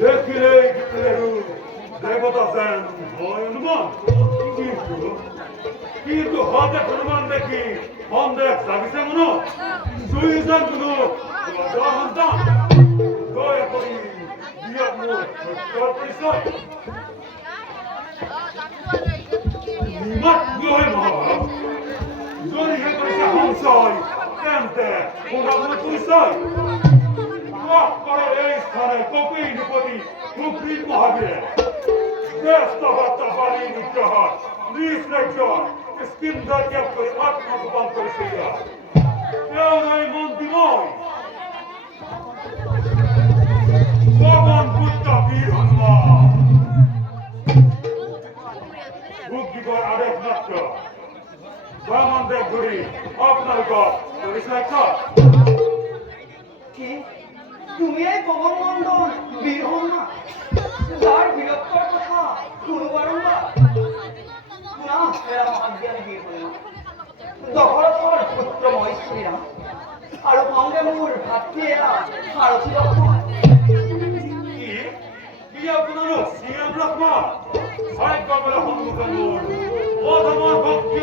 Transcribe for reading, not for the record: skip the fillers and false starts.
দেখিলে দেবতা যেন হয় হনুমান, কিন্তু হতে হনুমান দেখি সন্দেহ জাগিছে মনো জুই যেন কোনো ৰজা সন্তান দয়া কৰি দিয়ক মোৰ সত্যৰ পৰিচয়। নিমাত গৈ মহাভাৰত যদিহে কৰিছে সংশয় তেন্তে শুনাব পৰিচয়। এই স্থানে কপি নৃপতি সুগ্রীব মহাবীরে শ্রেষ্ঠ বার্তা বাণী বিগ্রহ নিজ রাজ্য স্কিন্দার ত্যাগ করে আত্মগোপন করেছে। কেউ নাই মন্ত্রী নয় ভগবান বুদ্ধ বীর হনুমান। সুগ্রীবর আদেশ মাত্র ব্রাহ্মণ দেব ধরি আপনার গপ পরিচয় কি তুমি এই পবন মণ্ডল বীর হনুমান, যার বীরত্বর কথা শুনবারম্বার না এরা মহাজ্ঞানী বীর হনুমান, দশরথৰ পুত্ৰ মহেশ্বৰীৰাম আৰু সঙ্গে মোৰ ভাতৃ এয়া সাৰথী লক্ষ্মণ। কি আপোনালোক শ্ৰীৰাম লক্ষ্মণ ভাগ্য বলে সন্মুখত মোৰ অধমৰ ভক্তি